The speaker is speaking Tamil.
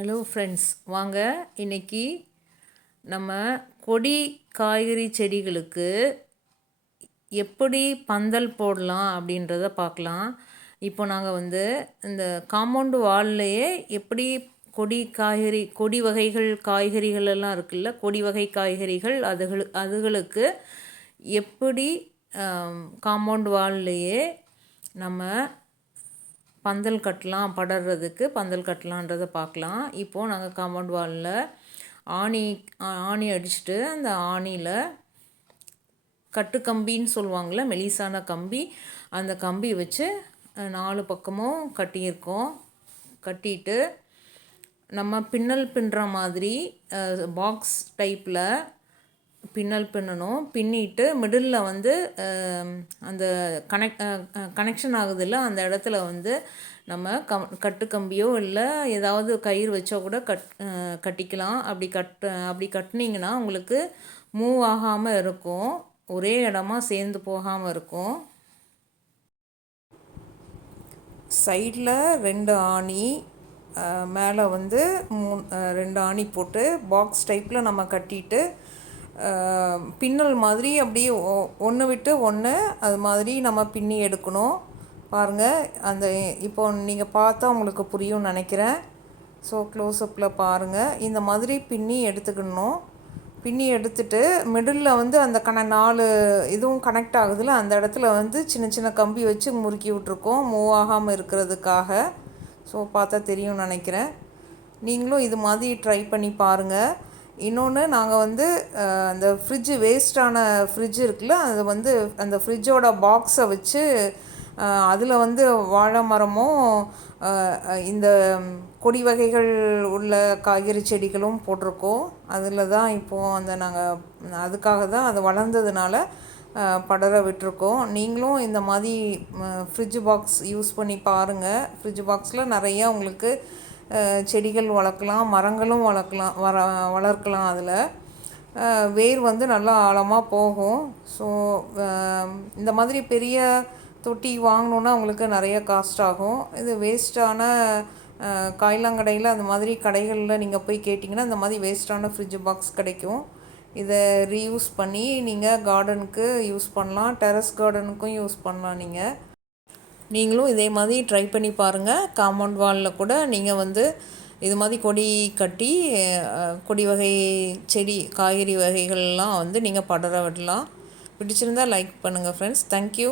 ஹலோ ஃப்ரெண்ட்ஸ் வாங்க இன்னைக்கு நம்ம கொடி காய்கறி செடிகளுக்கு எப்படி பந்தல் போடலாம் அப்படின்றத பார்க்கலாம். இப்போ நாங்கள் வந்து இந்த காம்பவுண்டு வால்லையே எப்படி கொடி காய்கறி கொடி வகைகள் காய்கறிகள் எல்லாம் இருக்குல்ல கொடி வகை காய்கறிகள் அதுகளு அதுகளுக்கு எப்படி காம்பவுண்ட் வால்லையே நம்ம பந்தல் கட்டலாம் படர்றதுக்கு பந்தல் கட்டலான்றதை பார்க்கலாம் இப்போது நாங்கள் காம்பவுண்ட் வாலில் ஆணி ஆணி அடிச்சுட்டு அந்த ஆணியில் கட்டுக்கம்பின்னு சொல்லுவாங்கள்ல மெலிசான கம்பி அந்த கம்பி வச்சு நாலு பக்கமும் கட்டியிருக்கோம். கட்டிட்டு நம்ம பின்னல் பின்னுற மாதிரி பாக்ஸ் டைப்பில் பின்னல் பின்னணும் பின்னிட்டு மிடில் வந்து அந்த கனெக்ட் கனெக்ஷன் ஆகுதில்ல அந்த இடத்துல வந்து நம்ம கம் கட்டு கம்பியோ இல்லை ஏதாவது கயிறு வச்சோ கூட கட் கட்டிக்கலாம். அப்படி கட் அப்படி கட்டினீங்கன்னா உங்களுக்கு மூவ் ஆகாமல் இருக்கும். ஒரே இடமா சேர்ந்து போகாமல் இருக்கும். சைடில் ரெண்டு ஆணி மேலே வந்து மூணு ரெண்டு ஆணி போட்டு பாக்ஸ் டைப்பில் நம்ம கட்டிட்டு பின்னல் மாதிரி அப்படியே ஒன்று விட்டு ஒன்று அது மாதிரி நம்ம பின்னி எடுக்கணும். பாருங்கள் அந்த இப்போ நீங்கள் பார்த்தா உங்களுக்கு புரியும்னு நினைக்கிறேன். ஸோ க்ளோஸ்அப்பில் பாருங்கள் இந்த மாதிரி பின்னி எடுத்துக்கணும். பின்னி எடுத்துட்டு மிடில் வந்து அந்த கண நாலு இதுவும் கனெக்ட் ஆகுதுல அந்த இடத்துல வந்து சின்ன சின்ன கம்பி வச்சு முறுக்கி விட்ருக்கோம் மூவ் ஆகாமல் இருக்கிறதுக்காக. ஸோ பார்த்தா தெரியும்னு நினைக்கிறேன். நீங்களும் இது மாதிரி ட்ரை பண்ணி பாருங்கள் இன்னொன்று நாங்கள் வந்து அந்த ஃப்ரிட்ஜு வேஸ்ட்டான ஃப்ரிட்ஜ் இருக்குல்ல அது வந்து அந்த ஃப்ரிட்ஜோட பாக்ஸை வச்சு அதில் வந்து வாழை மரமும் இந்த கொடி வகைகள் உள்ள காய்கறி செடிகளும் போட்டிருக்கோம். அதில் தான் இப்போது அந்த நாங்கள் அதுக்காக தான் அது வளர்ந்ததுனால படர விட்டுருக்கோம். நீங்களும் இந்த மாதிரி ஃப்ரிட்ஜ் பாக்ஸ் யூஸ் பண்ணி பாருங்கள் ஃப்ரிட்ஜ் பாக்ஸில் நிறையா உங்களுக்கு செடிகள் வளர்க்கலாம் மரங்களும் வளர்க்கலாம் வர வளர்க்கலாம் அதில். வேர் வந்து நல்லா ஆழமாக போகும். ஸோ இந்த மாதிரி பெரிய தொட்டி வாங்கணுன்னா உங்களுக்கு நிறைய காஸ்ட் ஆகும். இது வேஸ்ட்டான காய்லாங்கடையில் அந்த மாதிரி கடைகளில் நீங்கள் போய் கேட்டிங்கன்னா இந்த மாதிரி வேஸ்ட்டான ஃப்ரிட்ஜ் பாக்ஸ் கிடைக்கும். இதை ரீயூஸ் பண்ணி நீங்கள் கார்டனுக்கு யூஸ் பண்ணலாம். டெரஸ் கார்டனுக்கும் யூஸ் பண்ணலாம் நீங்கள் நீங்களும் இதே மாதிரி ட்ரை பண்ணி பாருங்கள் காம்பவுண்ட் வாலில் கூட நீங்கள் வந்து இது மாதிரி கொடி கட்டி கொடி வகை செடி காய்கறி வகைகள்லாம் வந்து நீங்கள் படர விடலாம். பிடிச்சிருந்தால் லைக் பண்ணுங்கள் ஃப்ரெண்ட்ஸ் தேங்க்யூ